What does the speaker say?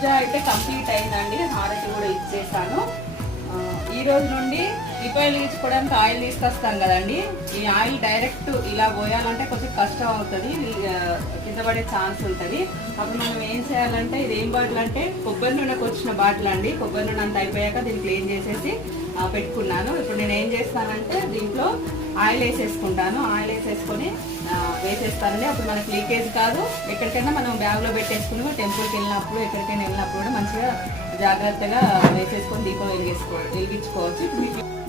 పూజ అయితే కంప్లీట్ అయిందండి, హారతి కూడా ఇచ్చేసాను. ఈ రోజు నుండి దీపావళి తీసుకోవడానికి ఆయిల్ తీసుకొస్తాం కదండి, ఈ ఆయిల్ డైరెక్ట్ ఇలా పోయాలంటే కొంచెం కష్టం అవుతుంది, కింద పడే ఛాన్స్ ఉంటుంది. అప్పుడు మనం ఏం చేయాలంటే, ఇది ఏం బాటిల్ అంటే కొబ్బరి నూనెకి వచ్చిన బాటిల్ అండి. కొబ్బరి నూనె అంతా అయిపోయాక దీన్ని క్లీన్ చేసేసి పెట్టుకున్నాను. ఇప్పుడు నేను ఏం చేస్తానంటే దీంట్లో ఆయిల్ వేసేసుకుంటాను. ఆయిల్ వేసేసుకొని వేసేస్తానండి. అప్పుడు మనకి లీకేజ్ కాదు. ఎక్కడికైనా మనం బ్యాగ్లో పెట్టేసుకుని టెంపుల్కి వెళ్ళినప్పుడు ఎక్కడికైనా వెళ్ళినప్పుడు కూడా మంచిగా జాగ్రత్తగా వేసేసుకొని దీపం వెలిగించుకోవచ్చు. ఇప్పుడు